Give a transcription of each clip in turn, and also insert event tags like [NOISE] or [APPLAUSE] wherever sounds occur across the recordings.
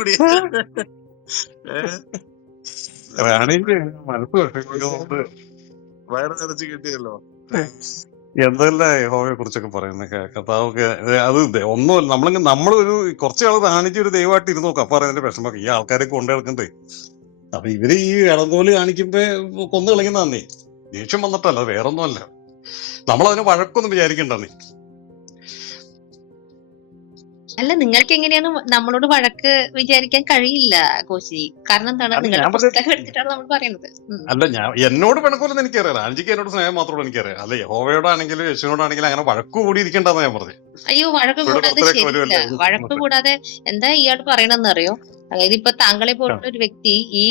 കൂടി. [LAUGHS] റാണിക്ക് മനസ്സ് വിഷമിക്കുന്നത് വയറ് നിറച്ച് കിട്ടിയല്ലോ. എന്തല്ല യഹോവയെ കുറിച്ചൊക്കെ പറയുന്നത് കഥാവൊക്കെ അത് ഒന്നുമല്ല നമ്മളെങ്കിൽ നമ്മളൊരു കുറച്ച് ആൾ റാണിക്ക് ഒരു ദൈവമായിട്ട് ഇരുന്ന് നോക്കാം. അപ്പൊ അതിന്റെ വിഷമം ഈ ആൾക്കാരെ കൊണ്ടു കിടക്കണ്ടേ അപ്പൊ ഇവർ ഈ ഇളന്തോൽ കാണിക്കുമ്പോ കൊന്നു കളിക്കുന്നതാന്നേ ദേഷ്യം വന്നിട്ടല്ല വേറൊന്നുമല്ല. നമ്മളതിന് വഴക്കൊന്നും വിചാരിക്കണ്ടെന്നേ അല്ല നിങ്ങൾക്ക് എങ്ങനെയാണ് നമ്മളോട് വഴക്ക് വിചാരിക്കാൻ കഴിയില്ല കോശി. കാരണം എന്താണ്? നിങ്ങൾ പുസ്തകം എടുത്തിട്ടാണ് നമ്മൾ പറയുന്നത്. അല്ല ഞാൻ എന്നോട് പിണക്കൊന്നും എനിക്കറിയാം റാഞ്ചിക്ക് എന്നോട് സ്നേഹം മാത്രമേ എനിക്കറിയാം. അല്ലെ ഹോവയോടാണെങ്കിലും യേശുവിനോടാണെങ്കിലും അങ്ങനെ വഴക്ക് കൂടി ഇരിക്കണ്ടെന്നാ ഞാൻ പറഞ്ഞു. അയ്യോ വഴക്ക് കൂടാതെ ശരിയില്ല. വഴക്ക് കൂടാതെ എന്താ ഇയാൾ പറയണെന്ന് അറിയോ അതായത് ഇപ്പൊ താങ്കളെ പോലുള്ള ഒരു വ്യക്തി ഈ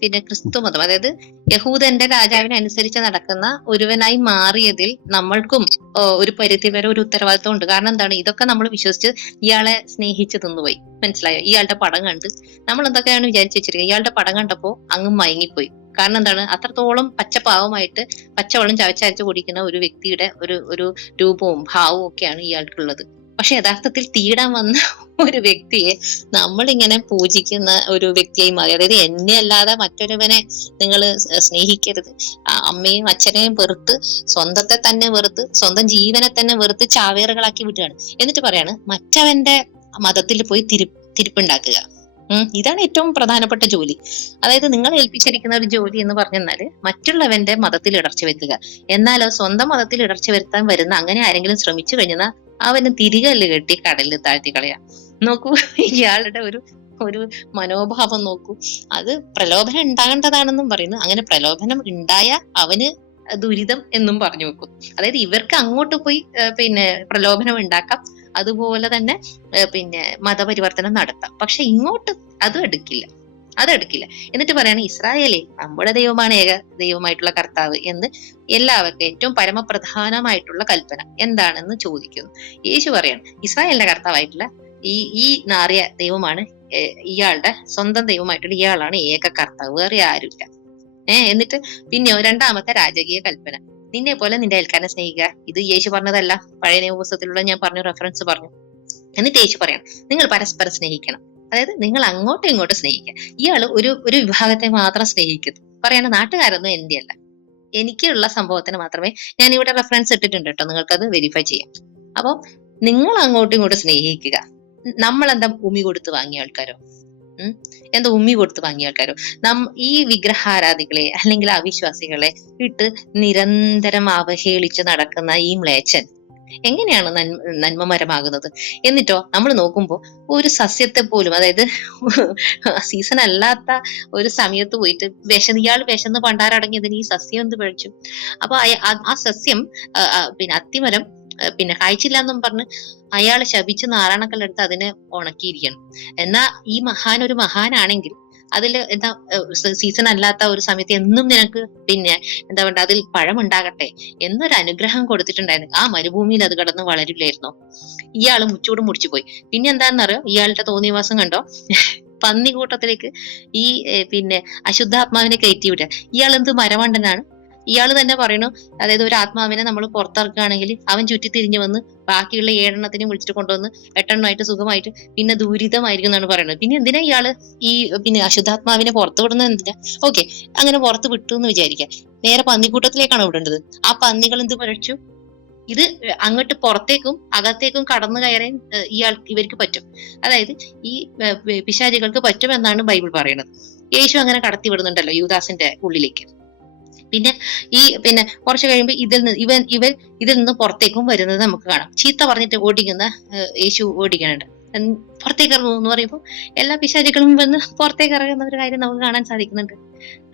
പിന്നെ ക്രിസ്തു മതം അതായത് യഹൂദന്റെ രാജാവിനെ അനുസരിച്ച് നടക്കുന്ന ഒരുവനായി മാറിയതിൽ നമ്മൾക്കും ഒരു പരിധി വരെ ഒരു ഉത്തരവാദിത്വം ഉണ്ട്. കാരണം എന്താണ്? ഇതൊക്കെ നമ്മൾ വിശ്വസിച്ച് ഇയാളെ സ്നേഹിച്ചു തിന്നുപോയി. മനസ്സിലായോ? ഇയാളുടെ പടം കണ്ട് നമ്മൾ എന്തൊക്കെയാണ് വിചാരിച്ചു വെച്ചിരിക്കുന്നത്? ഇയാളുടെ പടം കണ്ടപ്പോ അങ്ങ് മയങ്ങിപ്പോയി. കാരണം എന്താണ്? അത്രത്തോളം പച്ചപ്പാവമായിട്ട് പച്ചവെള്ളം ചവച്ചരച്ച് കുടിക്കുന്ന ഒരു വ്യക്തിയുടെ ഒരു ഒരു രൂപവും ഭാവവും ഒക്കെയാണ് ഇയാൾക്കുള്ളത്. പക്ഷെ യഥാർത്ഥത്തിൽ തീടാൻ വന്ന [LAUGHS] ഒരു വ്യക്തിയെ നമ്മളിങ്ങനെ പൂജിക്കുന്ന ഒരു വ്യക്തിയായി മാറി. അതായത് എന്നെ അല്ലാതെ മറ്റൊരുവനെ നിങ്ങൾ സ്നേഹിക്കരുത്. അമ്മയും അച്ഛനെയും വെറുത്ത് സ്വന്തത്തെ തന്നെ വെറുത്ത് സ്വന്തം ജീവനെ തന്നെ വെറുത്ത് ചാവേറുകളാക്കി വിടുകയാണ്. എന്നിട്ട് പറയാണ് മറ്റവന്റെ മതത്തിൽ പോയി തിരി തിരിപ്പുണ്ടാക്കുക. ഇതാണ് ഏറ്റവും പ്രധാനപ്പെട്ട ജോലി. അതായത് നിങ്ങൾ ഏൽപ്പിച്ചിരിക്കുന്ന ഒരു ജോലി എന്ന് പറഞ്ഞാൽ മറ്റുള്ളവന്റെ മതത്തിൽ ഇടർച്ച വരുത്തുക. എന്നാലോ സ്വന്തം മതത്തിൽ ഇടർച്ച വരുത്താൻ വരുന്ന അങ്ങനെ ആരെങ്കിലും ശ്രമിച്ചു കഴിഞ്ഞാൽ അവന് തിരികല്ല് കെട്ടി കടലിൽ താഴ്ത്തി കളയാ. നോക്കൂ ഇയാളുടെ ഒരു ഒരു മനോഭാവം നോക്കൂ. അത് പ്രലോഭനം ഉണ്ടാകേണ്ടതാണെന്നും പറയുന്നു. അങ്ങനെ പ്രലോഭനം ഉണ്ടായ അവന് ദുരിതം എന്നും പറഞ്ഞു വെക്കും. അതായത് ഇവർക്ക് അങ്ങോട്ട് പോയി പിന്നെ പ്രലോഭനം ഉണ്ടാക്കാം. അതുപോലെ തന്നെ പിന്നെ മതപരിവർത്തനം നടത്താം. പക്ഷെ ഇങ്ങോട്ട് അതും എടുക്കില്ല. അതെടുക്കില്ല. എന്നിട്ട് പറയാണ് ഇസ്രായേലേ നമ്മുടെ ദൈവമാണ് ഏക ദൈവമായിട്ടുള്ള കർത്താവ് എന്ന് എല്ലാവർക്കും ഏറ്റവും പരമപ്രധാനമായിട്ടുള്ള കൽപ്പന എന്താണെന്ന് ചോദിക്കുന്നു. യേശു പറയാണ് ഇസ്രായേലിന്റെ കർത്താവായിട്ടുള്ള ഈ ഈ നാറിയ ദൈവമാണ് ഇയാളുടെ സ്വന്തം ദൈവമായിട്ടുള്ള ഇയാളാണ് ഏക കർത്താവ് വേറെ ആരുമില്ല. ഏഹ് എന്നിട്ട് പിന്നെ രണ്ടാമത്തെ രാജകീയ കൽപ്പന. നിന്നെ പോലെ നിന്റെ അയൽക്കാരനെ സ്നേഹിക്കുക. ഇത് യേശു പറഞ്ഞതല്ല. പഴയ നിയമപുസ്തകത്തിലുള്ള ഞാൻ പറഞ്ഞു റെഫറൻസ് പറഞ്ഞു. എന്നിട്ട് യേശു പറയണം നിങ്ങൾ പരസ്പരം സ്നേഹിക്കണം. അതായത് നിങ്ങൾ അങ്ങോട്ടും ഇങ്ങോട്ടും സ്നേഹിക്കുക. ഇയാൾ ഒരു ഒരു വിഭാഗത്തെ മാത്രം സ്നേഹിക്കുന്നു. പറയണ നാട്ടുകാരൊന്നും എന്റെ അല്ല എനിക്കുള്ള സംഭവത്തിന് മാത്രമേ ഞാൻ ഇവിടെ റെഫറൻസ് ഇട്ടിട്ടുണ്ട് കേട്ടോ നിങ്ങൾക്കത് വെരിഫൈ ചെയ്യാം. അപ്പോൾ നിങ്ങൾ അങ്ങോട്ടും ഇങ്ങോട്ടും സ്നേഹിക്കുക. നമ്മൾ എന്താ ഭൂമി കൊടുത്ത് വാങ്ങിയ ആൾക്കാരോ? എന്താ ഉമ്മി കൊടുത്ത് വാങ്ങിയ ആൾക്കാരോ? നം ഈ വിഗ്രഹാരാധികളെ അല്ലെങ്കിൽ അവിശ്വാസികളെ ഇട്ട് നിരന്തരം അവഹേളിച്ച് നടക്കുന്ന ഈ മ്ലേച്ഛൻ എങ്ങനെയാണ് നന്മ നന്മമരമാകുന്നത്? എന്നിട്ടോ നമ്മൾ നോക്കുമ്പോൾ ഒരു സസ്യത്തെ പോലും അതായത് [LAUGHS] സീസൺ അല്ലാത്ത ഒരു സമയത്ത് പോയിട്ട് വിശന്ന് ഇയാൾ വിശന്ന് പണ്ടാരടങ്ങിയതിന് ഈ സസ്യം എന്ത് പഴിച്ചു? അപ്പൊ ആ- സസ്യം പിന്നെ അത്തിമരം പിന്നെ കായ്ച്ചില്ല എന്നും പറഞ്ഞ് അയാൾ ശപിച്ച് നാരായണക്കല്ലെടുത്ത് അതിനെ ഉണക്കിയിരിക്കണം. എന്നാ ഈ മഹാൻ ഒരു മഹാനാണെങ്കിൽ അതിൽ എന്താ സീസൺ അല്ലാത്ത ഒരു സമയത്ത് എന്നും നിനക്ക് പിന്നെ എന്താ പറയുക അതിൽ പഴം ഉണ്ടാകട്ടെ എന്നൊരു അനുഗ്രഹം കൊടുത്തിട്ടുണ്ടായിരുന്നു. ആ മരുഭൂമിയിൽ അത് കടന്ന് വളരില്ലായിരുന്നു. ഇയാൾ മുച്ചൂടും മുടിച്ചു പോയി. പിന്നെ എന്താണെന്നറിയോ ഇയാളുടെ തോന്നിയവാസം കണ്ടോ? പന്നി കൂട്ടത്തിലേക്ക് ഈ പിന്നെ അശുദ്ധാത്മാവിനെ കയറ്റി വിടുക. ഇയാൾ എന്ത് മരമണ്ടനാണ് ഇയാൾ തന്നെ പറയണു അതായത് ഒരു ആത്മാവിനെ നമ്മൾ പുറത്തിറക്കുകയാണെങ്കിൽ അവൻ ചുറ്റി തിരിഞ്ഞു വന്ന് ബാക്കിയുള്ള ഏഴെണ്ണത്തിനും വിളിച്ചിട്ട് കൊണ്ടുവന്ന് എട്ടെണ്ണമായിട്ട് സുഖമായിട്ട് പിന്നെ ദുരിതമായിരിക്കും എന്നാണ് പറയുന്നത് പിന്നെ എന്തിനാ ഇയാൾ ഈ പിന്നെ അശുദ്ധാത്മാവിനെ പുറത്തു വിടുന്നത് എന്തിനാ? ഓക്കെ അങ്ങനെ പുറത്ത് വിട്ടു എന്ന് വിചാരിക്കാം. നേരെ പന്നിക്കൂട്ടത്തിലേക്കാണ് വിടേണ്ടത്? ആ പന്നികൾ എന്ത് പഴച്ചു? ഇത് അങ്ങോട്ട് പുറത്തേക്കും അകത്തേക്കും കടന്നു കയറാൻ ഇയാൾ ഇവർക്ക് പറ്റും. അതായത് ഈ പിശാചികൾക്ക് പറ്റും പിശാചികൾക്ക് പറ്റുമെന്നാണ് ബൈബിൾ പറയുന്നത്. യേശു അങ്ങനെ കടത്തി വിടുന്നുണ്ടല്ലോ യൂദാസിന്റെ ഉള്ളിലേക്ക്. പിന്നെ ഈ പിന്നെ കുറച്ച് കഴിയുമ്പോൾ ഇതിൽ നിന്ന് ഇവൻ ഇവൻ ഇതിൽ നിന്ന് പുറത്തേക്കും വരുന്നത് നമുക്ക് കാണാം. ചീത്ത പറഞ്ഞിട്ട് ഓടിക്കുന്ന യേശു ഓടിക്കുന്നുണ്ട്. ഉം, പുറത്തേക്ക് ഇറങ്ങും എന്ന് പറയുമ്പോൾ എല്ലാ പിശാചുക്കളും വന്ന് പുറത്തേക്ക് ഇറങ്ങുന്ന ഒരു കാര്യം നമുക്ക് കാണാൻ സാധിക്കുന്നുണ്ട്.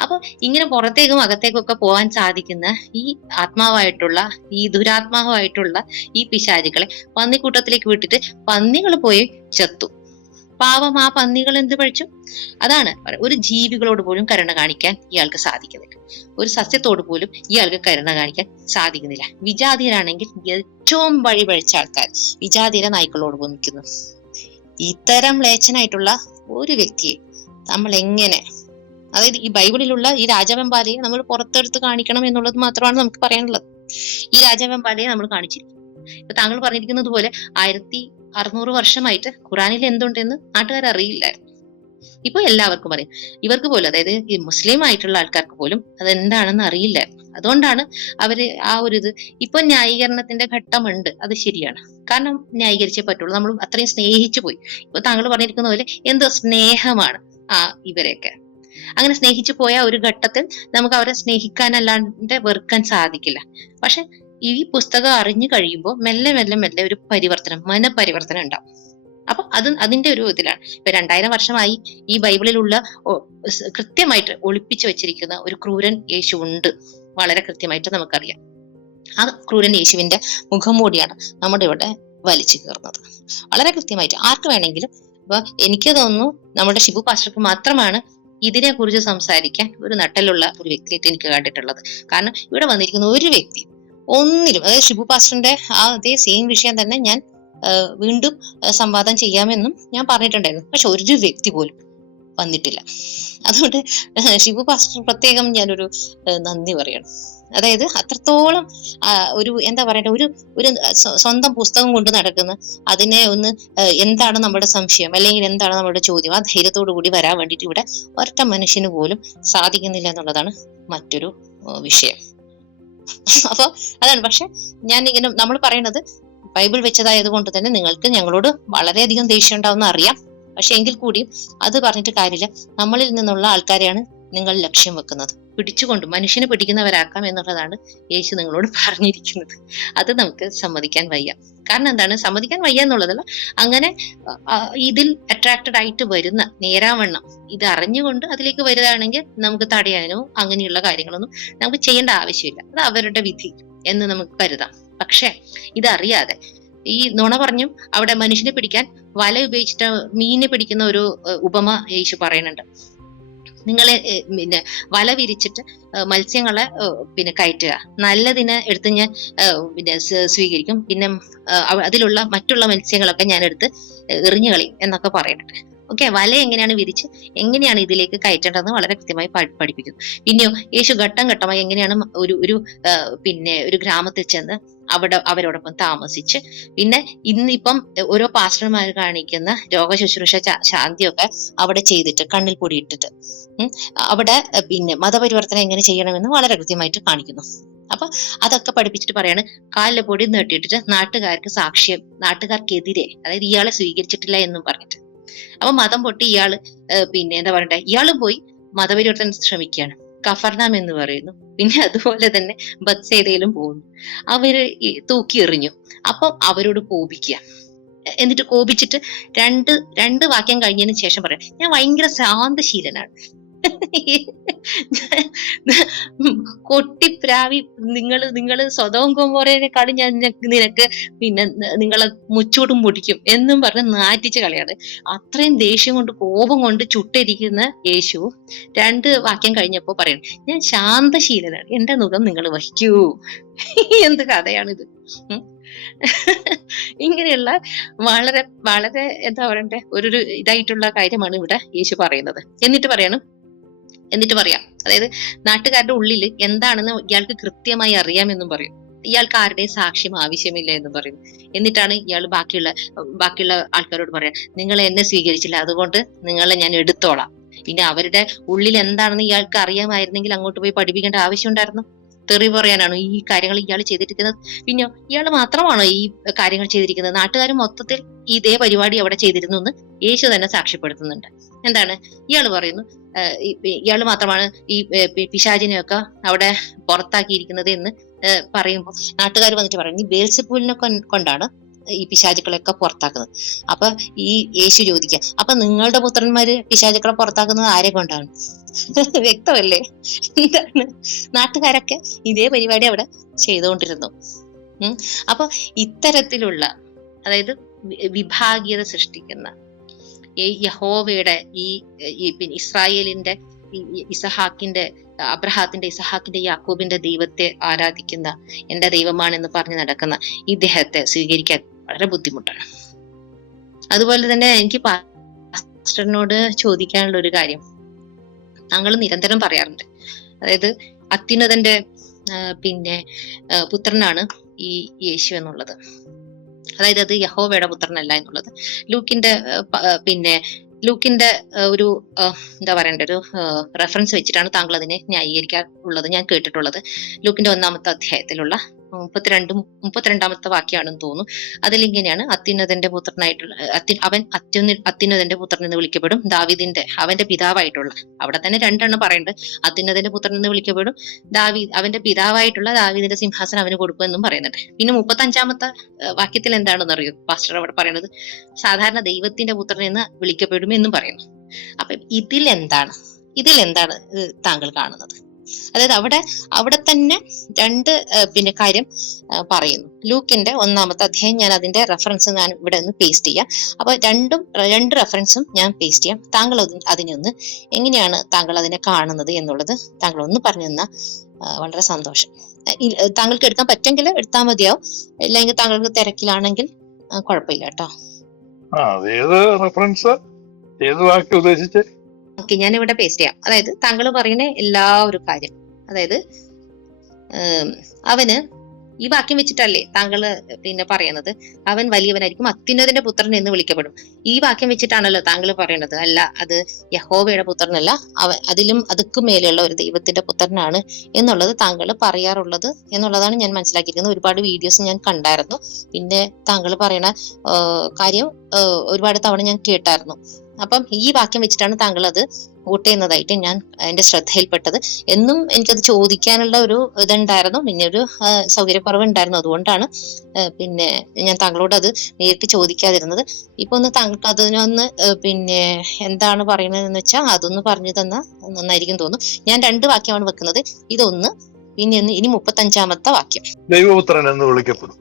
അപ്പൊ ഇങ്ങനെ പുറത്തേക്കും അകത്തേക്കും ഒക്കെ പോകാൻ സാധിക്കുന്ന ഈ ആത്മാവായിട്ടുള്ള ഈ ദുരാത്മാവായിട്ടുള്ള ഈ പിശാചുക്കളെ പന്നിക്കൂട്ടത്തിലേക്ക് വിട്ടിട്ട് പന്നികൾ പോയി ചത്തു. പാവം ആ പന്നികൾ എന്ത് പഴിച്ചു? അതാണ് ഒരു ജീവികളോട് പോലും കരുണ കാണിക്കാൻ ഇയാൾക്ക് സാധിക്കുന്നില്ല ഒരു സസ്യത്തോട് പോലും ഇയാൾക്ക് കരുണ കാണിക്കാൻ സാധിക്കുന്നില്ല. വിജാതിയരാണെങ്കിൽ ഏറ്റവും വഴി പഴിച്ച ആൾക്കാർ വിജാതിയര നായ്ക്കളോട് പോയി നിൽക്കുന്നു. ഇത്തരം ലേച്ചനായിട്ടുള്ള ഒരു വ്യക്തിയെ നമ്മൾ എങ്ങനെ അതായത് ഈ ബൈബിളിലുള്ള ഈ രാജവെമ്പാലയെ നമ്മൾ പുറത്തെടുത്ത് കാണിക്കണം എന്നുള്ളത് മാത്രമാണ് നമുക്ക് പറയാനുള്ളത്. ഈ രാജവെമ്പാലയെ നമ്മൾ കാണിച്ചിരിക്കും ഇപ്പൊ താങ്കൾ പറഞ്ഞിരിക്കുന്നത് പോലെ ആയിരത്തി അറുന്നൂറ് വർഷമായിട്ട് ഖുറാനിൽ എന്തുണ്ടെന്ന് നാട്ടുകാർ അറിയില്ലായിരുന്നു ഇപ്പൊ എല്ലാവർക്കും അറിയാം. ഇവർക്ക് പോലും അതായത് ഈ മുസ്ലിം ആയിട്ടുള്ള ആൾക്കാർക്ക് പോലും അതെന്താണെന്ന് അറിയില്ല. അതുകൊണ്ടാണ് അവർ ആ ഒരു ഇത് ഇപ്പൊ ന്യായീകരണത്തിന്റെ ഘട്ടമുണ്ട്. അത് ശരിയാണ്. കാരണം ന്യായീകരിച്ചേ പറ്റുള്ളൂ. നമ്മൾ അത്രയും സ്നേഹിച്ചു പോയി. ഇപ്പൊ താങ്കൾ പറഞ്ഞിരിക്കുന്ന പോലെ എന്തോ സ്നേഹമാണ് ആ ഇവരെയൊക്കെ. അങ്ങനെ സ്നേഹിച്ചു പോയ ഒരു ഘട്ടത്തിൽ നമുക്ക് അവരെ സ്നേഹിക്കാനല്ലാണ്ട് വെറുക്കാൻ സാധിക്കില്ല. പക്ഷെ ഈ പുസ്തകം അറിഞ്ഞു കഴിയുമ്പോൾ മെല്ലെ മെല്ലെ മെല്ലെ ഒരു പരിവർത്തനം മനപരിവർത്തനം ഉണ്ടാവും. അപ്പൊ അത് അതിന്റെ ഒരു ഇതിലാണ്. ഇപ്പൊ രണ്ടായിരം വർഷമായി ഈ ബൈബിളിലുള്ള കൃത്യമായിട്ട് ഒളിപ്പിച്ചു വെച്ചിരിക്കുന്ന ഒരു ക്രൂരൻ യേശു ഉണ്ട്. വളരെ കൃത്യമായിട്ട് നമുക്കറിയാം. ആ ക്രൂരൻ യേശുവിന്റെ മുഖംമൂടിയാണ് നമ്മുടെ ഇവിടെ വലിച്ചു കയറുന്നത് വളരെ കൃത്യമായിട്ട് ആർക്ക് വേണമെങ്കിലും ഇപ്പൊ എനിക്ക് തോന്നുന്നു നമ്മുടെ ഷിബു പാസ്റ്റർക്ക് മാത്രമാണ് ഇതിനെ കുറിച്ച് സംസാരിക്കാൻ ഒരു നട്ടലുള്ള ഒരു വ്യക്തിയായിട്ട് എനിക്ക് കണ്ടിട്ടുള്ളത്. കാരണം ഇവിടെ വന്നിരിക്കുന്ന ഒരു വ്യക്തി ഒന്നിലും അതായത് ഷിബു പാസ്റ്ററിന്റെ ആ അതേ സെയിം വിഷയം തന്നെ ഞാൻ വീണ്ടും സംവാദം ചെയ്യാമെന്നും ഞാൻ പറഞ്ഞിട്ടുണ്ടായിരുന്നു. പക്ഷെ ഒരു വ്യക്തി പോലും വന്നിട്ടില്ല. അതുകൊണ്ട് ഷിബു പാസ്റ്റർ പ്രത്യേകം ഞാനൊരു നന്ദി പറയണം. അതായത് അത്രത്തോളം ഒരു എന്താ പറയണ്ട ഒരു ഒരു സ്വന്തം പുസ്തകം കൊണ്ട് നടക്കുന്ന അതിനെ ഒന്ന് എന്താണ് നമ്മുടെ സംശയം? അല്ലെങ്കിൽ എന്താണ് നമ്മുടെ ചോദ്യം? ആ ധൈര്യത്തോടു കൂടി വരാൻ വേണ്ടിയിട്ട് ഇവിടെ ഒരൊറ്റ മനുഷ്യന് പോലും സാധിക്കുന്നില്ല എന്നുള്ളതാണ് മറ്റൊരു വിഷയം. [LAUGHS] അപ്പൊ അതാണ്. പക്ഷെ ഞാൻ ഇങ്ങനെ നമ്മൾ പറയുന്നത് ബൈബിൾ വെച്ചതായത് കൊണ്ട് തന്നെ നിങ്ങൾക്ക് ഞങ്ങളോട് വളരെയധികം ദേഷ്യം ഉണ്ടാവുന്ന അറിയാം. പക്ഷെ എങ്കിൽ കൂടിയും അത് പറഞ്ഞിട്ട് കാര്യമില്ല. നമ്മളിൽ നിന്നുള്ള ആൾക്കാരെയാണ് നിങ്ങൾ ലക്ഷ്യം വെക്കുന്നത്. പിടിച്ചുകൊണ്ട് മനുഷ്യനെ പിടിക്കുന്നവരാക്കാം എന്നുള്ളതാണ് യേശു നിങ്ങളോട് [LAUGHS] പറഞ്ഞിരിക്കുന്നത്. അത് നമുക്ക് സമ്മതിക്കാൻ വയ്യ. കാരണം എന്താണ്? സമ്മതിക്കാൻ വയ്യ എന്നുള്ളതല്ല അങ്ങനെ ഇതിൽ അട്രാക്റ്റഡ് ആയിട്ട് വരുന്ന നേരാവണ്ണം ഇത് അറിഞ്ഞുകൊണ്ട് അതിലേക്ക് വരികയാണെങ്കിൽ നമുക്ക് തടയാനോ അങ്ങനെയുള്ള കാര്യങ്ങളൊന്നും നമുക്ക് ചെയ്യേണ്ട ആവശ്യമില്ല. അത് അവരുടെ വിധി എന്ന് നമുക്ക് കരുതാം. പക്ഷേ ഇതറിയാതെ ഈ നുണ പറഞ്ഞും അവിടെ മനുഷ്യനെ പിടിക്കാൻ വല ഉപയോഗിച്ചിട്ട് മീനിനെ പിടിക്കുന്ന ഒരു ഉപമ യേശു പറയുന്നുണ്ട്. നിങ്ങളെ പിന്നെ വല വിരിച്ചിട്ട് മത്സ്യങ്ങളെ പിന്നെ കയറ്റുക. നല്ലതിനെ എടുത്ത് ഞാൻ പിന്നെ സ്വീകരിക്കും. പിന്നെ അതിലുള്ള മറ്റുള്ള മത്സ്യങ്ങളൊക്കെ ഞാൻ എടുത്ത് എറിഞ്ഞു കളയും എന്നൊക്കെ പറയുന്നുണ്ട് ഓക്കെ? വല എങ്ങനെയാണ് വിരിച്ച് എങ്ങനെയാണ് ഇതിലേക്ക് കയറ്റേണ്ടതെന്ന് വളരെ കൃത്യമായി പഠിപ്പിക്കും പഠിപ്പിക്കുന്നു. പിന്നെയോ യേശു ഘട്ടം ഘട്ടമായി എങ്ങനെയാണ് ഒരു ഒരു പിന്നെ ഒരു ഗ്രാമത്തിൽ ചെന്ന് അവിടെ അവരോടൊപ്പം താമസിച്ച്. പിന്നെ ഇന്നിപ്പം ഓരോ പാസ്റ്റർമാർ കാണിക്കുന്ന രോഗശുശ്രൂഷ ശുശ്രൂഷ ശാന്തിയൊക്കെ അവിടെ ചെയ്തിട്ട് കണ്ണിൽ പൊടി ഇട്ടിട്ട് അവിടെ പിന്നെ മതപരിവർത്തനം എങ്ങനെ ചെയ്യണമെന്ന് വളരെ കൃത്യമായിട്ട് കാണിക്കുന്നു. അപ്പൊ അതൊക്കെ പഠിപ്പിച്ചിട്ട് പറയാണ് കാലിലെ പൊടി നീട്ടിയിട്ടിട്ട് നാട്ടുകാർക്ക് സാക്ഷ്യം നാട്ടുകാർക്കെതിരെ അതായത് ഇയാളെ സ്വീകരിച്ചിട്ടില്ല എന്നും പറഞ്ഞിട്ട്. അപ്പൊ മതം പൊട്ടി ഇയാൾ പിന്നെ എന്താ പറയണ്ടേ ഇയാളും പോയി മതപരിവർത്തനം ശ്രമിക്കുകയാണ്. കഫർനാം എന്ന് പറയുന്നു. പിന്നെ അതുപോലെ തന്നെ ബത്സേദയിലും പോകുന്നു. അവർ തൂക്കി എറിഞ്ഞു. അപ്പം അവരോട് കോപിക്കുക. എന്നിട്ട് കോപിച്ചിട്ട് രണ്ട് രണ്ട് വാക്യം കഴിഞ്ഞതിന് ശേഷം പറയാം ഞാൻ ഭയങ്കര ശാന്തശീലനാണ്. [LAUGHS] കൊട്ടിപ്രാവി നിങ്ങൾ നിങ്ങൾ സ്വതവും കൊമ്പോറേനെക്കാളും ഞാൻ നിനക്ക് പിന്നെ നിങ്ങളെ മുച്ചൂടും പൊടിക്കും എന്നും പറഞ്ഞ് നാറ്റിച്ച് കളിയാണ്. അത്രയും ദേഷ്യം കൊണ്ട് കോപം കൊണ്ട് ചുട്ടിരിക്കുന്ന യേശു രണ്ട് വാക്യം കഴിഞ്ഞപ്പോ പറയണം ഞാൻ ശാന്തശീലനാണ്. എന്റെ മുഖം നിങ്ങൾ വഹിക്കൂ. [LAUGHS] എന്ത് കഥയാണിത്. [LAUGHS] ഇങ്ങനെയുള്ള വളരെ വളരെ എന്താ പറയണ്ടേ ഒരു ഇതായിട്ടുള്ള കാര്യമാണ് ഇവിടെ യേശു പറയുന്നത്. എന്നിട്ട് പറയണം എന്നിട്ട് പറയാം. അതായത് നാട്ടുകാരുടെ ഉള്ളിൽ എന്താണെന്ന് ഇയാൾക്ക് കൃത്യമായി അറിയാമെന്നും പറയും. ഇയാൾക്ക് ആരുടെയും സാക്ഷ്യം ആവശ്യമില്ല എന്ന് പറയും. എന്നിട്ടാണ് ഇയാൾ ബാക്കിയുള്ള ബാക്കിയുള്ള ആൾക്കാരോട് പറയാം നിങ്ങൾ എന്നെ സ്വീകരിച്ചില്ല അതുകൊണ്ട് നിങ്ങളെ ഞാൻ എടുത്തോളാം. പിന്നെ അവരുടെ ഉള്ളിൽ എന്താണെന്ന് ഇയാൾക്ക് അറിയാമായിരുന്നെങ്കിൽ അങ്ങോട്ട് പോയി പഠിപ്പിക്കേണ്ട ആവശ്യം ഉണ്ടായിരുന്നു? തെറി പറയാനാണ് ഈ കാര്യങ്ങൾ ഇയാൾ ചെയ്തിരിക്കുന്നത്. പിന്നെ ഇയാൾ മാത്രമാണോ ഈ കാര്യങ്ങൾ ചെയ്തിരിക്കുന്നത്? നാട്ടുകാർ മൊത്തത്തിൽ ഇതേ പരിപാടി അവിടെ ചെയ്തിരുന്നു എന്ന് യേശു തന്നെ സാക്ഷ്യപ്പെടുത്തുന്നുണ്ട്. എന്താണ്? ഇയാൾ പറയുന്നു ഇയാൾ മാത്രമാണ് ഈ പിശാചിനെയൊക്കെ അവിടെ പുറത്താക്കിയിരിക്കുന്നത് എന്ന് പറയുമ്പോൾ നാട്ടുകാർ വന്നിട്ട് പറയുന്നു ഈ ബേൽസപ്പൂലിനെ കൊണ്ടാണ് ഈ പിശാചുക്കളെയൊക്കെ പുറത്താക്കുന്നത്. അപ്പൊ ഈ യേശു ചോദിക്കുക അപ്പൊ നിങ്ങളുടെ പുത്രന്മാര് പിശാചുക്കളെ പുറത്താക്കുന്നത് ആരെ കൊണ്ടാണ്? [LAUGHS] വ്യക്തമല്ലേ? എന്താണ് നാട്ടുകാരൊക്കെ ഇതേ പരിപാടി അവിടെ ചെയ്തുകൊണ്ടിരുന്നു. അപ്പൊ ഇത്തരത്തിലുള്ള അതായത് വിഭാഗീയത സൃഷ്ടിക്കുന്ന ഈ യഹോവയുടെ ഈ ഇസ്രായേലിന്റെ ഇസഹാക്കിന്റെ അബ്രഹാത്തിന്റെ ഇസഹാക്കിന്റെ യാക്കൂബിന്റെ ദൈവത്തെ ആരാധിക്കുന്ന എന്റെ ദൈവമാണെന്ന് പറഞ്ഞു നടക്കുന്ന ഇദ്ദേഹത്തെ സ്വീകരിക്കാൻ വളരെ ബുദ്ധിമുട്ടാണ്. അതുപോലെ തന്നെ എനിക്ക് പാസ്റ്ററിനോട് ചോദിക്കാനുള്ള ഒരു കാര്യം താങ്കൾ നിരന്തരം പറയാറുണ്ട്. അതായത് അത്യുന്നതന്റെ പിന്നെ പുത്രനാണ് ഈ യേശു എന്നുള്ളത്. അതായത് അത് യഹോവയുടെ പുത്രനല്ല എന്നുള്ളത്. ലൂക്കിന്റെ പിന്നെ ലൂക്കിന്റെ ഒരു എന്താ പറയണ്ട ഒരു റെഫറൻസ് വെച്ചിട്ടാണ് താങ്കൾ അതിനെ ന്യായീകരിക്കാറുള്ളത് ഞാൻ കേട്ടിട്ടുള്ളത് ലൂക്കിന്റെ ഒന്നാമത്തെ അധ്യായത്തിലുള്ള മുപ്പത്തിരണ്ട് മുപ്പത്തിരണ്ടാമത്തെ വാക്യാണെന്ന് തോന്നുന്നു. അതിലിങ്ങനെയാണ് അത്യുന്നതന്റെ പുത്രനായിട്ടുള്ള അത്യ അവൻ അത്യുന്ന അത്യുന്നതന്റെ പുത്രൻ എന്ന് വിളിക്കപ്പെടും. ദാവീദിന്റെ അവന്റെ പിതാവായിട്ടുള്ള അവിടെ തന്നെ രണ്ടെണ്ണം പറയുന്നുണ്ട്. അത്യുന്നതന്റെ പുത്രൻ എന്ന് വിളിക്കപ്പെടും. ദാവീ അവന്റെ പിതാവായിട്ടുള്ള ദാവീദിന്റെ സിംഹാസനം അവന് കൊടുക്കുമെന്നും പറയുന്നുണ്ട്. പിന്നെ മുപ്പത്തി അഞ്ചാമത്തെ വാക്യത്തിൽ എന്താണെന്ന് അറിയോ? പാസ്റ്റർ അവിടെ പറയുന്നത് സാധാരണ ദൈവത്തിന്റെ പുത്രൻ എന്ന് വിളിക്കപ്പെടും എന്നും പറയുന്നു. അപ്പൊ ഇതിൽ എന്താണ് ഇതിൽ എന്താണ് താങ്കൾ കാണുന്നത്? അതായത് അവിടെ അവിടെ തന്നെ രണ്ട് പിന്നെ കാര്യം പറയുന്നു. ലൂക്കിന്റെ ഒന്നാമത്തെ അദ്ദേഹം ഞാൻ അതിന്റെ റെഫറൻസ് ഞാൻ ഇവിടെ ഒന്ന് പേസ്റ്റ് ചെയ്യാം. അപ്പൊ രണ്ടും രണ്ട് റെഫറൻസും ഞാൻ പേസ്റ്റ് ചെയ്യാം. താങ്കൾ അത് അതിനെ ഒന്ന് എങ്ങനെയാണ് താങ്കൾ അതിനെ കാണുന്നത് എന്നുള്ളത് താങ്കൾ ഒന്ന് പറഞ്ഞു തന്നാൽ വളരെ സന്തോഷം. താങ്കൾക്ക് എടുക്കാൻ പറ്റെങ്കിൽ എടുത്താൽ മതിയാവും. ഇല്ലെങ്കിൽ താങ്കൾക്ക് തിരക്കിലാണെങ്കിൽ കുഴപ്പമില്ല കേട്ടോ. ഏത് റെഫറൻസ് ഏത് വാക്ക് ഉദ്ദേശിച്ച് ഓക്കെ ഞാൻ ഇവിടെ പേസ്റ്റ് ചെയ്യാം. അതായത് താങ്കൾ പറയുന്ന എല്ലാ ഒരു കാര്യം. അതായത് അവന് ഈ വാക്യം വെച്ചിട്ടല്ലേ താങ്കൾ പിന്നെ പറയുന്നത് അവൻ വലിയവനായിരിക്കും അത്യുന്നതിന്റെ പുത്രൻ എന്ന് വിളിക്കപ്പെടും. ഈ വാക്യം വെച്ചിട്ടാണല്ലോ താങ്കൾ പറയുന്നത് അല്ല അത് യഹോവയുടെ പുത്രനല്ല അവ അതിലും അതുക്കും മേലെയുള്ള ഒരു ദൈവത്തിന്റെ പുത്രനാണ് എന്നുള്ളത് താങ്കൾ പറയാറുള്ളത് എന്നുള്ളതാണ് ഞാൻ മനസ്സിലാക്കിയിരിക്കുന്നത്. ഒരുപാട് വീഡിയോസ് ഞാൻ കണ്ടായിരുന്നു. പിന്നെ താങ്കൾ പറയുന്ന കാര്യം ഒരുപാട് തവണ ഞാൻ കേട്ടായിരുന്നു. അപ്പം ഈ വാക്യം വെച്ചിട്ടാണ് താങ്കൾ അത് വോട്ട് ചെയ്യുന്നതായിട്ട് ഞാൻ എന്റെ ശ്രദ്ധയിൽപ്പെട്ടത്. എന്നും എനിക്കത് ചോദിക്കാനുള്ള ഒരു ഇതുണ്ടായിരുന്നു. പിന്നെ ഒരു സൗകര്യക്കുറവുണ്ടായിരുന്നു. സൗകര്യക്കുറവ് ഉണ്ടായിരുന്നു അതുകൊണ്ടാണ് പിന്നെ ഞാൻ താങ്കളോട് അത് നേരിട്ട് ചോദിക്കാതിരുന്നത്. ഇപ്പൊ ഒന്ന് താങ്കൾക്ക് അതിനൊന്ന് പിന്നെ എന്താണ് പറയുന്നതെന്ന് വെച്ചാൽ അതൊന്ന് പറഞ്ഞു തന്നാൽ നന്നായിരിക്കും തോന്നുന്നു. ഞാൻ രണ്ട് വാക്യമാണ് വെക്കുന്നത്. ഇതൊന്ന് പിന്നെ ഒന്ന് ഇനി മുപ്പത്തഞ്ചാമത്തെ വാക്യം. ദൈവപുത്രൻ എന്ന് വിളിക്കപ്പെടും.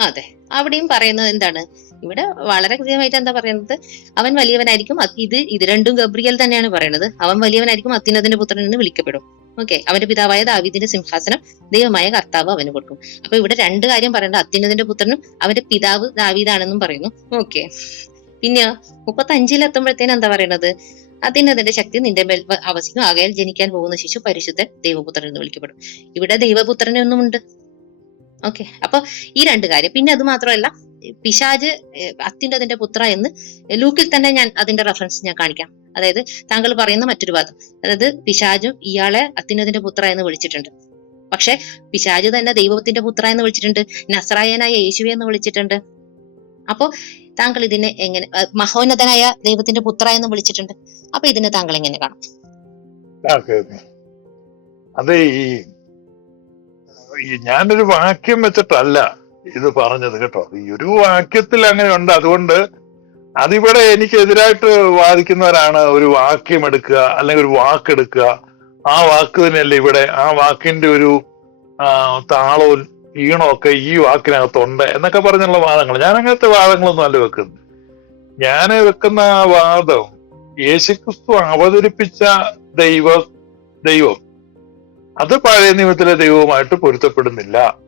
അതെ. അവിടെയും പറയുന്നത് എന്താണ്? ഇവിടെ വളരെ കൃത്യമായിട്ട് എന്താ പറയുന്നത്? അവൻ വലിയവനായിരിക്കും ഇത് ഇത് രണ്ടും ഗബ്രിയൽ തന്നെയാണ് പറയുന്നത്. അവൻ വലിയവനായിരിക്കും അത്യുന്നതിന്റെ പുത്രൻ എന്ന് വിളിക്കപ്പെടും. ഓക്കെ അവന്റെ പിതാവായ ദാവീദിന്റെ സിംഹാസനം ദൈവമായ കർത്താവ് അവന് കൊടുക്കും. അപ്പൊ ഇവിടെ രണ്ട് കാര്യം പറയുന്നത് അത്യുന്നതിന്റെ പുത്രനും അവന്റെ പിതാവ് ദാവീദാണെന്നും പറയുന്നു. ഓക്കെ. പിന്നെ മുപ്പത്തി അഞ്ചിൽ എത്തുമ്പോഴത്തേനും എന്താ പറയുന്നത്? അതിനതിന്റെ ശക്തി നിന്റെ മേൽ അവസിക്കും ആകയാൽ ജനിക്കാൻ പോകുന്ന ശിശു പരിശുദ്ധൻ ദൈവപുത്രൻ എന്ന് വിളിക്കപ്പെടും. ഇവിടെ ദൈവപുത്രനൊന്നുമുണ്ട്. ഓക്കെ അപ്പൊ ഈ രണ്ട് കാര്യം. പിന്നെ അത് മാത്രമല്ല പിശാജ് അത്യുന്നതന്റെ പുത്ര എന്ന് ലൂക്കിൽ തന്നെ ഞാൻ അതിന്റെ റെഫറൻസ് ഞാൻ കാണിക്കാം. അതായത് താങ്കൾ പറയുന്ന മറ്റൊരു വാദം. അതായത് പിശാജും ഇയാളെ അത്യുന്നതിന്റെ പുത്ര എന്ന് വിളിച്ചിട്ടുണ്ട്. പക്ഷെ പിശാജ് തന്നെ ദൈവത്തിന്റെ പുത്ര എന്ന് വിളിച്ചിട്ടുണ്ട്. നസ്രായനായ യേശുവെ എന്ന് വിളിച്ചിട്ടുണ്ട്. അപ്പോ താങ്കൾ ഇതിനെ എങ്ങനെ മഹോന്നതനായ ദൈവത്തിന്റെ പുത്ര എന്ന് വിളിച്ചിട്ടുണ്ട്. അപ്പൊ ഇതിനെ താങ്കൾ എങ്ങനെ കാണും? അതെ ഈ ഞാനൊരു വാക്യം വെച്ചിട്ടല്ല. ഇത് പറഞ്ഞത് കേട്ടോ. ഈ ഒരു വാക്യത്തിൽ അങ്ങനെ ഉണ്ട്. അതുകൊണ്ട് അതിവിടെ എനിക്കെതിരായിട്ട് വാദിക്കുന്നവരാണ് ഒരു വാക്യം എടുക്കുക അല്ലെങ്കിൽ ഒരു വാക്കെടുക്കുക ആ വാക്ക് തന്നെയല്ലേ ഇവിടെ. ആ വാക്കിന്റെ ഒരു താളവും ഒക്കെ ഈ വാക്കിനകത്തുണ്ട് എന്നൊക്കെ പറഞ്ഞുള്ള വാദങ്ങൾ. ഞാൻ അങ്ങനത്തെ വാദങ്ങളൊന്നും അല്ല വെക്കുന്നത്. ഞാൻ വെക്കുന്ന ആ വാദം യേശുക്രിസ്തു അവതരിപ്പിച്ച ദൈവ ദൈവം. അത് പഴയ നിയമത്തിലെ ദൈവവുമായിട്ട് പൊരുത്തപ്പെടുന്നില്ല.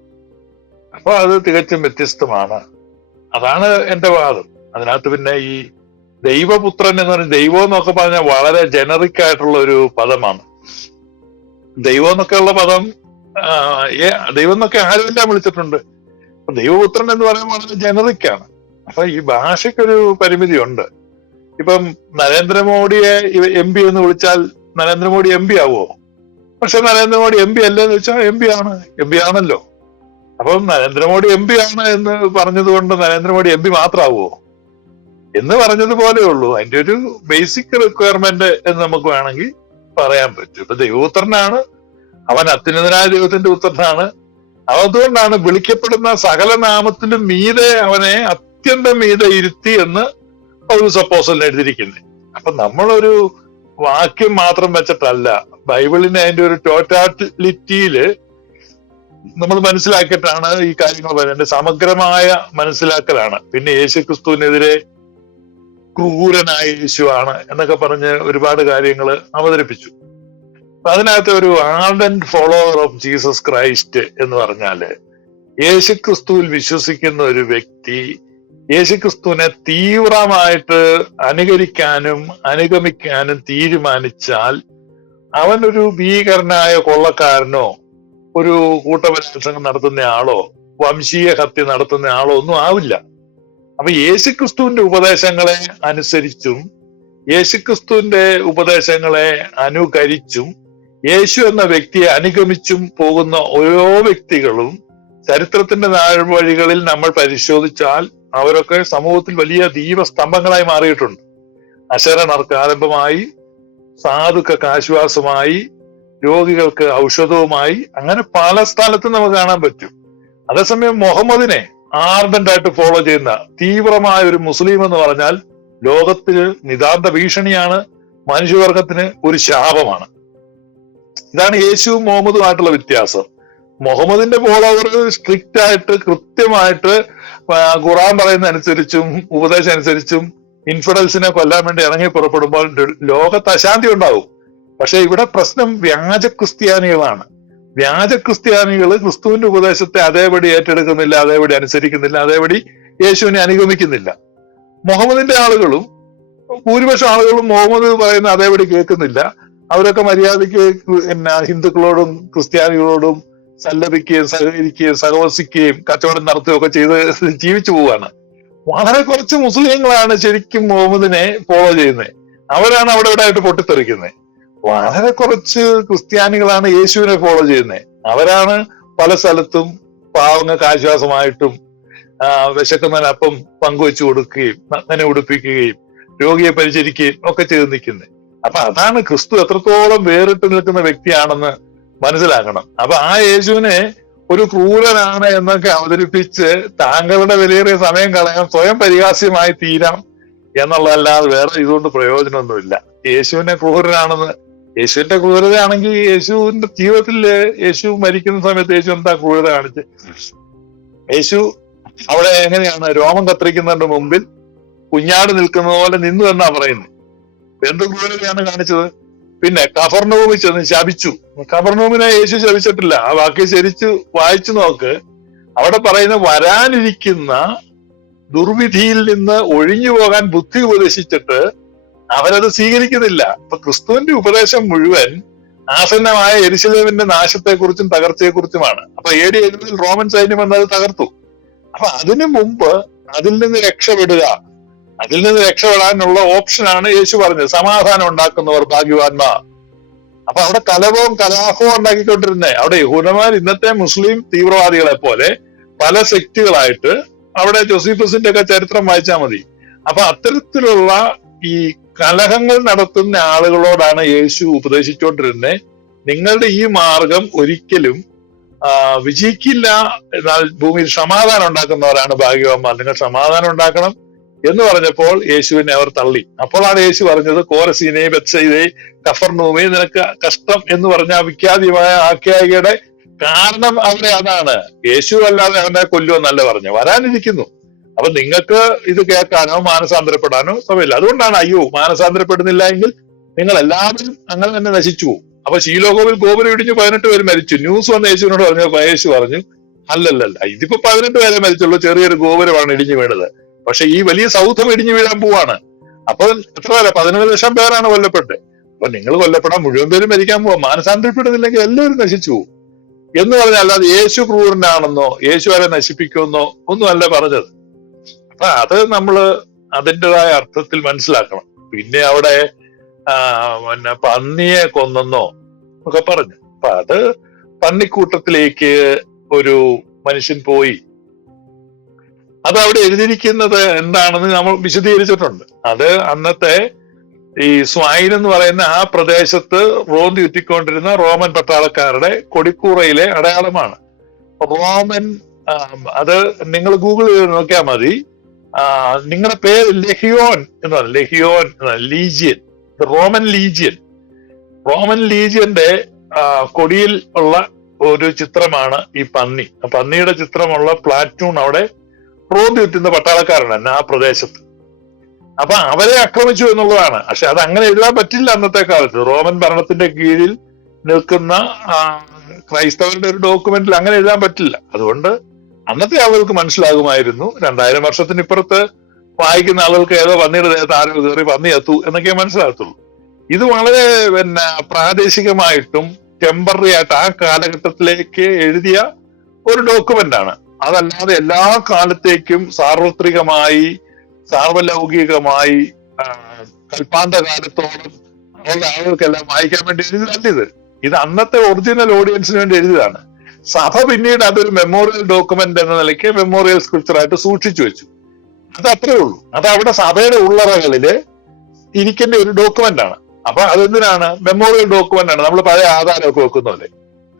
അപ്പൊ അത് തികച്ചും വ്യത്യസ്തമാണ്. അതാണ് എന്റെ വാദം. അതിനകത്ത് പിന്നെ ഈ ദൈവപുത്രൻ എന്ന് പറഞ്ഞ ദൈവം എന്നൊക്കെ പറഞ്ഞാൽ വളരെ ജനറിക് ആയിട്ടുള്ള ഒരു പദമാണ്. ദൈവം എന്നൊക്കെയുള്ള പദം ആ, ഏ- ദൈവം എന്നൊക്കെ ആരെല്ലാം വിളിച്ചിട്ടുണ്ട്. ദൈവപുത്രൻ എന്ന് പറയുമ്പോൾ വളരെ ജനറിക് ആണ്. അപ്പൊ ഈ ഭാഷയ്ക്കൊരു പരിമിതി ഉണ്ട് ഇപ്പം നരേന്ദ്രമോദിയെ എം പി എന്ന് വിളിച്ചാൽ നരേന്ദ്രമോദി എം പി ആവോ പക്ഷെ നരേന്ദ്രമോദി എം പി അല്ലെന്ന് വെച്ചാൽ എം പി ആണ്. എം പി ആണല്ലോ. അപ്പം നരേന്ദ്രമോദി എം പി ആണ് എന്ന് പറഞ്ഞതുകൊണ്ട് നരേന്ദ്രമോദി എം പി മാത്രമാവോ എന്ന് പറഞ്ഞതുപോലെ ഉള്ളൂ. അതിന്റെ ഒരു ബേസിക് റിക്വയർമെന്റ് എന്ന് നമുക്ക് വേണമെങ്കിൽ പറയാൻ പറ്റും. ഇപ്പൊ ദൈവപുത്രനാണ്. അവൻ അത്യുന്നതനായ ദൈവത്തിന്റെ പുത്രനാണ്. അതുകൊണ്ടാണ് വിളിക്കപ്പെടുന്ന സകല നാമത്തിലും മീതെ അവനെ അത്യന്തം മീതെ ഇരുത്തി എന്ന് ഒരു സപ്പോസൽ എഴുതിയിരിക്കുന്നത്. അപ്പൊ നമ്മളൊരു വാക്യം മാത്രം വെച്ചിട്ടല്ല ബൈബിളിനെ അതിന്റെ ഒരു ടോട്ടാലിറ്റിയിൽ നമ്മൾ മനസ്സിലാക്കിയിട്ടാണ് ഈ കാര്യങ്ങൾ പറയുന്നത് സമഗ്രമായ മനസ്സിലാക്കലാണ്. പിന്നെ യേശു ക്രിസ്തുവിനെതിരെ ക്രൂരനായ യേശുവാണ് എന്നൊക്കെ പറഞ്ഞ് ഒരുപാട് കാര്യങ്ങൾ അവതരിപ്പിച്ചു. അതിനകത്ത് ഒരു ardent follower of Jesus Christ എന്ന് പറഞ്ഞാൽ യേശുക്രിസ്തുവിൽ വിശ്വസിക്കുന്ന ഒരു വ്യക്തി യേശുക്രിസ്തുവിനെ തീവ്രമായിട്ട് അനുകരിക്കാനും അനുഗമിക്കാനും തീരുമാനിച്ചാൽ അവനൊരു ഭീകരനായ കൊള്ളക്കാരനോ ഒരു കൂട്ടബലാത്സംഗം നടത്തുന്ന ആളോ വംശീയ ഹത്യ നടത്തുന്ന ആളോ ഒന്നും ആവില്ല. അപ്പൊ യേശുക്രിസ്തുവിന്റെ ഉപദേശങ്ങളെ അനുസരിച്ചും യേശുക്രിസ്തുവിന്റെ ഉപദേശങ്ങളെ അനുകരിച്ചും യേശു എന്ന വ്യക്തിയെ അനുഗമിച്ചും പോകുന്ന ഓരോ വ്യക്തികളും ചരിത്രത്തിന്റെ നാഴ്വഴികളിൽ നമ്മൾ പരിശോധിച്ചാൽ അവരൊക്കെ സമൂഹത്തിൽ വലിയ ദീപസ്തംഭങ്ങളായി മാറിയിട്ടുണ്ട്. അശരണർക്ക് ആരംഭമായി സാധുക്കൾക്ക് ആശ്വാസമായി രോഗികൾക്ക് ഔഷധവുമായി അങ്ങനെ പല സ്ഥലത്തും നമുക്ക് കാണാൻ പറ്റും. അതേസമയം മുഹമ്മദിനെ ആർഡന്റ് ആയിട്ട് ഫോളോ ചെയ്യുന്ന തീവ്രമായ ഒരു മുസ്ലിം എന്ന് പറഞ്ഞാൽ ലോകത്തിൽ നിതാന്ത ഭീഷണിയാണ് മനുഷ്യവർഗത്തിന് ഒരു ശാപമാണ്. ഇതാണ് യേശുവും മുഹമ്മദുമായിട്ടുള്ള വ്യത്യാസം. മുഹമ്മദിന്റെ ഫോളോവർ സ്ട്രിക്റ്റ് ആയിട്ട് കൃത്യമായിട്ട് ഖുറാൻ പറയുന്ന അനുസരിച്ചും ഉപദേശം അനുസരിച്ചും ഇൻഫിഡൽസിനെ കൊല്ലാൻ വേണ്ടി ഇറങ്ങി പുറപ്പെടുമ്പോൾ ലോകത്ത് അശാന്തി ഉണ്ടാവും. പക്ഷെ ഇവിടെ പ്രശ്നം വ്യാജ ക്രിസ്ത്യാനികളാണ്. വ്യാജ ക്രിസ്ത്യാനികൾ ക്രിസ്തുവിന്റെ ഉപദേശത്തെ അതേപടി ഏറ്റെടുക്കുന്നില്ല അതേപടി അനുസരിക്കുന്നില്ല അതേപടി യേശുവിനെ അനുഗമിക്കുന്നില്ല. മുഹമ്മദിന്റെ ആളുകളും ഭൂരിപക്ഷം ആളുകളും മുഹമ്മദ് പറയുന്ന അതേപടി കേൾക്കുന്നില്ല. അവരൊക്കെ മര്യാദയ്ക്ക് പിന്നെ ഹിന്ദുക്കളോടും ക്രിസ്ത്യാനികളോടും സല്ലപിക്കുകയും സഹകരിക്കുകയും സഹവസിക്കുകയും കച്ചവടം നടത്തുകയും ഒക്കെ ചെയ്ത് ജീവിച്ചു പോവാണ്. വളരെ കുറച്ച് മുസ്ലിങ്ങളാണ് ശരിക്കും മുഹമ്മദിനെ ഫോളോ ചെയ്യുന്നത്. അവരാണ് അവിടെ ഇവിടെ ആയിട്ട് പൊട്ടിത്തെറിക്കുന്നത്. വളരെ കുറച്ച് ക്രിസ്ത്യാനികളാണ് യേശുവിനെ ഫോളോ ചെയ്യുന്നത് അവരാണ് പല സ്ഥലത്തും പാവങ്ങൾക്ക് ആശ്വാസമായിട്ടും വിശക്കുന്ന അപ്പം പങ്കുവെച്ചു കൊടുക്കുകയും നഗ്നനെ ഉടുപ്പിക്കുകയും രോഗിയെ പരിചരിക്കുകയും ഒക്കെ ചെയ്ത് നിൽക്കുന്നത് അപ്പൊ അതാണ് ക്രിസ്തു എത്രത്തോളം വേറിട്ട് നിൽക്കുന്ന വ്യക്തിയാണെന്ന് മനസ്സിലാക്കണം. അപ്പൊ ആ യേശുവിനെ ഒരു ക്രൂരനാണ് എന്നൊക്കെ അവതരിപ്പിച്ച് താങ്കളുടെ വിലയേറിയ സമയം കളയാൻ സ്വയം പരിഹാസ്യമായി തീരാം എന്നുള്ളതല്ലാതെ വേറെ ഇതുകൊണ്ട് പ്രയോജനമൊന്നുമില്ല. യേശുവിനെ ക്രൂരനാണെന്ന് യേശുവിന്റെ ക്രൂരതയാണെങ്കിൽ യേശുവിന്റെ ജീവിതത്തിൽ യേശു മരിക്കുന്ന സമയത്ത് യേശു എന്താ ക്രൂരത കാണിച്ച്? യേശു അവിടെ എങ്ങനെയാണ് രോമം കത്തിരിക്കുന്നതിന്റെ മുമ്പിൽ കുഞ്ഞാട് നിൽക്കുന്ന പോലെ നിന്നു എന്നാ പറയുന്നത് എന്ത് ക്രൂരതയാണ് കാണിച്ചത്? പിന്നെ കഫർണൂമി ചെന്ന് ശപിച്ചു. കഫർണൂമിനെ യേശു ശപിച്ചിട്ടില്ല. ആ വാക്യം ശരിച്ചു വായിച്ചു നോക്ക്. അവിടെ പറയുന്ന വരാനിരിക്കുന്ന ദുർവിധിയിൽ നിന്ന് ഒഴിഞ്ഞു പോകാൻ ബുദ്ധി ഉപദേശിച്ചിട്ട് അവരത് സ്വീകരിക്കുന്നില്ല. അപ്പൊ ക്രിസ്തുവിന്റെ ഉപദേശം മുഴുവൻ ആസന്നമായ എരിശിലേവിന്റെ നാശത്തെക്കുറിച്ചും തകർച്ചയെക്കുറിച്ചുമാണ്. അപ്പൊ എ ഡി എഴുപതിൽ റോമൻ സൈന്യം എന്നത് തകർത്തു. അപ്പൊ അതിനു മുമ്പ് അതിൽ നിന്ന് രക്ഷപ്പെടുക അതിൽ നിന്ന് രക്ഷപ്പെടാനുള്ള ഓപ്ഷനാണ് യേശു പറഞ്ഞത്. സമാധാനം ഉണ്ടാക്കുന്നവർ ഭാഗ്യവാന്മാർ. അപ്പൊ അവിടെ കലവവും കലാഹവും ഉണ്ടാക്കിക്കൊണ്ടിരുന്നേ. അവിടെ യഹൂദന്മാർ ഇന്നത്തെ മുസ്ലിം തീവ്രവാദികളെ പോലെ പല സെക്റ്റുകളായിട്ട് അവിടെ ജോസീഫസിന്റെ ഒക്കെ ചരിത്രം വായിച്ചാൽ മതി. അപ്പൊ അത്തരത്തിലുള്ള ഈ കലഹങ്ങൾ നടത്തുന്ന ആളുകളോടാണ് യേശു ഉപദേശിച്ചുകൊണ്ടിരുന്നത് നിങ്ങളുടെ ഈ മാർഗം ഒരിക്കലും വിജയിക്കില്ല എന്നാൽ ഭൂമിയിൽ സമാധാനം ഉണ്ടാക്കുന്നവരാണ് ഭാഗ്യവാന്മാർ. നിങ്ങൾ സമാധാനം ഉണ്ടാക്കണം എന്ന് പറഞ്ഞപ്പോൾ യേശുവിനെ അവർ തള്ളി. അപ്പോഴാണ് യേശു പറഞ്ഞത് കോരസീനെ ബത്സയിലെ കഫർനൂമേ നിനക്ക് കഷ്ടം എന്ന് പറഞ്ഞ ആ വിഖ്യാതിമായ ആഖ്യായികയുടെ കാരണം അവനെ അതാണ്. യേശു അല്ലാതെ അവനെ കൊല്ലുമെന്നല്ല പറഞ്ഞു വരാനിരിക്കുന്നു. അപ്പൊ നിങ്ങൾക്ക് ഇത് കേൾക്കാനോ മാനസാന്തരപ്പെടാനോ സമയമില്ല. അതുകൊണ്ടാണ് അയ്യോ മാനസാന്തരപ്പെടുന്നില്ല എങ്കിൽ നിങ്ങൾ എല്ലാവരും അങ്ങനെ തന്നെ നശിച്ചു പോകും. അപ്പൊ ശീലോകോവിൽ ഗോപുരം ഇടിഞ്ഞ് പതിനെട്ട് പേര് മരിച്ചു. ന്യൂസ് വന്ന യേശുവിനോട് പറഞ്ഞു യേശു പറഞ്ഞു അല്ലല്ലല്ല ഇതിപ്പോ പതിനെട്ട് പേരെ മരിച്ചുള്ളൂ ചെറിയൊരു ഗോപുരമാണ് ഇടിഞ്ഞു വീണത്. പക്ഷെ ഈ വലിയ സൗധം ഇടിഞ്ഞു വീഴാൻ പോവാണ്. അപ്പൊ എത്ര പേരെ? പതിനൊന്ന് ലക്ഷം പേരാണ് കൊല്ലപ്പെട്ടത്. അപ്പൊ നിങ്ങൾ കൊല്ലപ്പെടാൻ മുഴുവൻ പേരും മരിക്കാൻ പോവാം. മാനസാന്തരപ്പെടുന്നില്ലെങ്കിൽ എല്ലാവരും നശിച്ചു പോകും. എന്ന് പറഞ്ഞാൽ അല്ലാതെ യേശു ക്രൂരനാണെന്നോ യേശു അവരെ നശിപ്പിക്കുമെന്നോ ഒന്നുമല്ല പറഞ്ഞത്. അപ്പൊ അത് നമ്മൾ അതിന്റെതായ അർത്ഥത്തിൽ മനസ്സിലാക്കണം. പിന്നെ അവിടെ പിന്നെ പന്നിയെ കൊന്നെന്നോ ഒക്കെ പറഞ്ഞു. അപ്പൊ അത് പന്നിക്കൂട്ടത്തിലേക്ക് ഒരു മനുഷ്യൻ പോയി. അത് അവിടെ എഴുതിയിരിക്കുന്നത് എന്താണെന്ന് നമ്മൾ വിശദീകരിച്ചിട്ടുണ്ട്. അത് അന്നത്തെ ഈ സ്വൈൻ എന്ന് പറയുന്ന ആ പ്രദേശത്ത് റോന്തി ഉറ്റിക്കൊണ്ടിരുന്ന റോമൻ പട്ടാളക്കാരുടെ കൊടിക്കൂറയിലെ അടയാളമാണ്. റോമൻ ആ, അത് നിങ്ങൾ ഗൂഗിൾ ചെയ്ത് നോക്കിയാൽ മതി. നിങ്ങളുടെ പേര് ലെഹിയോൻ എന്നാണ് ലെഹിയോൻ എന്നാണ് ലീജിയൻ. Roman legion. റോമൻ ലീജിയന്റെ കൊടിയിൽ ഉള്ള ഒരു ചിത്രമാണ് ഈ പന്നി. പന്നിയുടെ ചിത്രമുള്ള പ്ലാറ്റൂൺ അവിടെ റോന്തി ചുറ്റുന്ന പട്ടാളക്കാരുണ്ട് ആ പ്രദേശത്ത്. അപ്പൊ അവരെ ആക്രമിച്ചു എന്നുള്ളതാണ്. പക്ഷെ അത് അങ്ങനെ എഴുതാൻ പറ്റില്ല അന്നത്തെ കാലത്ത്. റോമൻ ഭരണത്തിന്റെ കീഴിൽ നിൽക്കുന്ന ക്രൈസ്തവരുടെ ഒരു ഡോക്യുമെന്റിൽ അങ്ങനെ എഴുതാൻ പറ്റില്ല. അതുകൊണ്ട് അന്നത്തെ ആളുകൾക്ക് മനസ്സിലാകുമായിരുന്നു. രണ്ടായിരം വർഷത്തിനിപ്പുറത്ത് വായിക്കുന്ന ആളുകൾക്ക് ഏതോ പന്നിയുടെ താരം കയറി പന്നി എത്തു എന്നൊക്കെ മനസ്സിലാകത്തുള്ളൂ. ഇത് വളരെ പിന്നെ പ്രാദേശികമായിട്ടും ടെമ്പററി ആയിട്ട് ആ കാലഘട്ടത്തിലേക്ക് എഴുതിയ ഒരു ഡോക്യുമെന്റ് ആണ്. അതല്ലാതെ എല്ലാ കാലത്തേക്കും സാർവത്രികമായി സാർവലൗകികമായി കൽപ്പാന്ത കാലത്തോളം ആളുകൾക്കെല്ലാം വായിക്കാൻ വേണ്ടി എഴുതിയതല്ല ഇത് ഇത് അന്നത്തെ ഒറിജിനൽ ഓഡിയൻസിന് വേണ്ടി എഴുതിയതാണ്. സഭ പിന്നീട് അതൊരു മെമ്മോറിയൽ ഡോക്യുമെന്റ് എന്ന നിലയ്ക്ക് മെമ്മോറിയൽ സ്ക്രിപ്ചർ ആയിട്ട് സൂക്ഷിച്ചു വെച്ചു. അത് അത്രേ ഉള്ളൂ. അത് അവിടെ സഭയുടെ ഉള്ളറകളിൽ ഇരിക്കേണ്ട ഒരു ഡോക്യുമെന്റ് ആണ്. അപ്പൊ അതെന്തിനാണ്? മെമ്മോറിയൽ ഡോക്യുമെന്റ് ആണ്. നമ്മൾ പഴയ ആധാരമൊക്കെ വെക്കുന്ന പോലെ.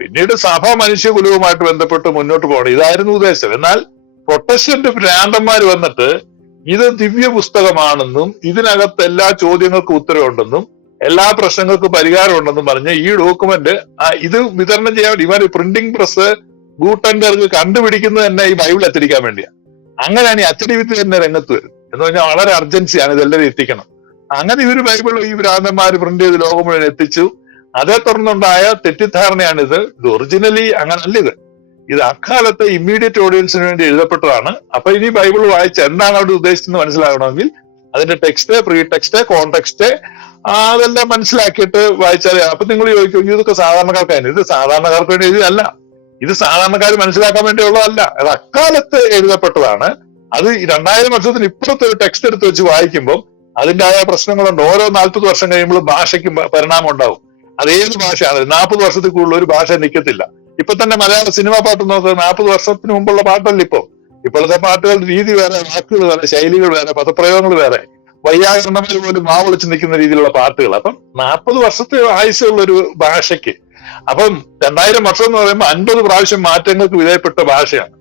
പിന്നീട് സഭ മനുഷ്യകുലവുമായിട്ട് ബന്ധപ്പെട്ട് മുന്നോട്ട് പോകണം. ഇതായിരുന്നു ഉദ്ദേശം. എന്നാൽ പ്രൊട്ടസ്റ്റന്റ് ഭ്രാന്തന്മാർ വന്നിട്ട് ഇത് ദിവ്യ പുസ്തകമാണെന്നും ഇതിനകത്ത് എല്ലാ ചോദ്യങ്ങൾക്കും ഉത്തരവുണ്ടെന്നും എല്ലാ പ്രശ്നങ്ങൾക്കും പരിഹാരം ഉണ്ടെന്നും പറഞ്ഞ് ഈ ഡോക്യുമെന്റ് ഇത് വിതരണം ചെയ്യാൻ ഇവർ പ്രിന്റിംഗ് പ്രസ് ഗൂട്ടൻബർഗ് കണ്ടുപിടിക്കുന്നത് തന്നെ ഈ ബൈബിൾ എത്തിരിക്കാൻ വേണ്ടിയാണ് അങ്ങനെയാണ് ഈ അച്ചടി വിത്ത് തന്നെ രംഗത്ത് വരും എന്ന് പറഞ്ഞാൽ വളരെ അർജൻസിയാണ് ഇതെല്ലാവരും എത്തിക്കണം. അങ്ങനെ ഇവർ ബൈബിൾ ഈ ഭ്രാന്തന്മാർ പ്രിന്റ് ചെയ്ത് ലോകം മുഴുവൻ എത്തിച്ചു. അതേ തുടർന്നുണ്ടായ തെറ്റിദ്ധാരണയാണിത് ഇത്. ഒറിജിനലി അങ്ങനല്ല ഇത്. ഇത് അക്കാലത്തെ ഇമ്മീഡിയറ്റ് ഓഡിയൻസിന് വേണ്ടി എഴുതപ്പെട്ടതാണ്. അപ്പൊ ഇനി ബൈബിൾ വായിച്ച് എന്താണ് അവിടെ ഉദ്ദേശിച്ചെന്ന് മനസ്സിലാകണമെങ്കിൽ അതിന്റെ ടെക്സ്റ്റ് പ്രീ ടെക്സ്റ്റ് കോണ്ടെക്സ്റ്റ് അതെല്ലാം മനസ്സിലാക്കിയിട്ട് വായിച്ചാൽ അപ്പൊ നിങ്ങൾ ചോദിക്കും "അയ്യോ, ഇതൊക്കെ സാധാരണക്കാർക്കാണ്. ഇത് സാധാരണക്കാർക്ക് വേണ്ടി എഴുതിയതല്ല. ഇത് സാധാരണക്കാർ മനസ്സിലാക്കാൻ വേണ്ടിയുള്ളതല്ല അത് അക്കാലത്ത് എഴുതപ്പെട്ടതാണ്. അത് രണ്ടായിരം വർഷത്തിന് ഇപ്പുറത്തെ ഒരു ടെക്സ്റ്റ് എടുത്ത് വെച്ച് വായിക്കുമ്പോൾ അതിന്റെതായ പ്രശ്നങ്ങളുണ്ട്. ഓരോ നാൽപ്പത് വർഷം കഴിയുമ്പോൾ ഭാഷയ്ക്ക് പരിണാമം ഉണ്ടാവും. അത് ഏത് ഭാഷയാണ്? നാൽപ്പത് വർഷത്തിൽ കൂടുതൽ ഒരു ഭാഷ നിൽക്കത്തില്ല. ഇപ്പൊ തന്നെ മലയാള സിനിമ പാട്ട് നോക്കുക നാൽപ്പത് വർഷത്തിന് മുമ്പുള്ള പാട്ടല്ല ഇപ്പോ? ഇപ്പോഴത്തെ പാട്ടുകളുടെ രീതി വേറെ വാക്കുകൾ വേറെ ശൈലികൾ വേറെ പദപ്രയോഗങ്ങൾ വേറെ. വൈയാകരണങ്ങൾ ഒരു മാവളിച്ച് നിൽക്കുന്ന രീതിയിലുള്ള പാട്ടുകൾ. അപ്പം നാൽപ്പത് വർഷത്തെ ആയുസ്സുള്ള ഒരു ഭാഷയ്ക്ക്. അപ്പം രണ്ടായിരം വർഷം എന്ന് പറയുമ്പോൾ അൻപത് പ്രാവശ്യം മാറ്റങ്ങൾക്ക് വിധേയപ്പെട്ട ഭാഷയാണ്.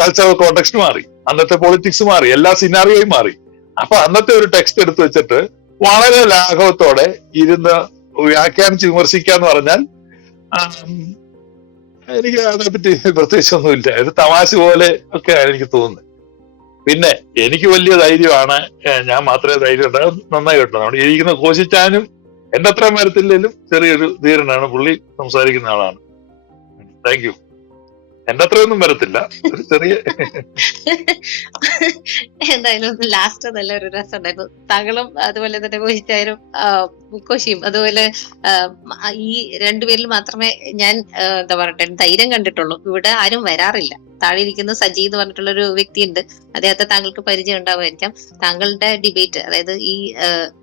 കൾച്ചറൽ കോണ്ടെക്സ്റ്റ് മാറി. അന്നത്തെ പൊളിറ്റിക്സ് മാറി. എല്ലാ സിനാറിയോയും മാറി. അപ്പൊ അന്നത്തെ ഒരു ടെക്സ്റ്റ് എടുത്തു വെച്ചിട്ട് വളരെ ലാഘവത്തോടെ ഇരുന്ന് വ്യാഖ്യാനിച്ച് വിമർശിക്കുക എന്ന് പറഞ്ഞാൽ എനിക്ക് അതേപ്പറ്റി പ്രത്യേകിച്ചൊന്നുമില്ല. ഒരു തമാശ പോലെ ഒക്കെയാണ് എനിക്ക് തോന്നുന്നത്. പിന്നെ എനിക്ക് വലിയ ധൈര്യമാണ്. ഞാൻ മാത്രമേ ധൈര്യം ഉണ്ടാകും. നന്നായി കേട്ടോ. നമ്മുടെ ഇരിക്കുന്ന കോശിച്ചാനും എന്റെ അത്രയും മരത്തില്ലെങ്കിലും ചെറിയൊരു ധീരനാണ്. പുള്ളി സംസാരിക്കുന്ന ആളാണ്. താങ്ക് യു എന്റെ അത്രയൊന്നും വരത്തില്ല. ഒരു ചെറിയ എന്തായാലും ലാസ്റ്റ് നല്ലൊരു രസമുണ്ടായിരുന്നു. താങ്കളും അതുപോലെ തന്നെ കോശിച്ചാരും കോശിയും അതുപോലെ ഈ രണ്ടുപേരിൽ മാത്രമേ ഞാൻ എന്താ പറയട്ടെ ധൈര്യം കണ്ടിട്ടുള്ളൂ. ഇവിടെ ആരും വരാറില്ല. താഴെ ഇരിക്കുന്ന സജി എന്ന് പറഞ്ഞിട്ടുള്ള ഒരു വ്യക്തിയുണ്ട്. അദ്ദേഹത്തെ താങ്കൾക്ക് പരിചയം ഉണ്ടാവുമായിരിക്കാം. താങ്കളുടെ ഡിബേറ്റ് അതായത് ഈ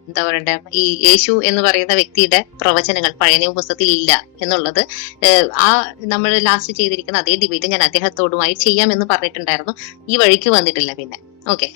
എന്താ പറയണ്ടേ ഈ യേശു എന്ന് പറയുന്ന വ്യക്തിയുടെ പ്രവചനങ്ങൾ പഴയ നിയമ പുസ്തകത്തിൽ ഇല്ല എന്നുള്ളത് ആ നമ്മൾ ലാസ്റ്റ് ചെയ്തിരിക്കുന്ന അതേ ഡിബേറ്റ് ഞാൻ അദ്ദേഹത്തോടുമായി ചെയ്യാമെന്ന് പറഞ്ഞിട്ടുണ്ടായിരുന്നു. ഈ വഴിക്ക് വന്നിട്ടില്ല പിന്നെ. ഓക്കെ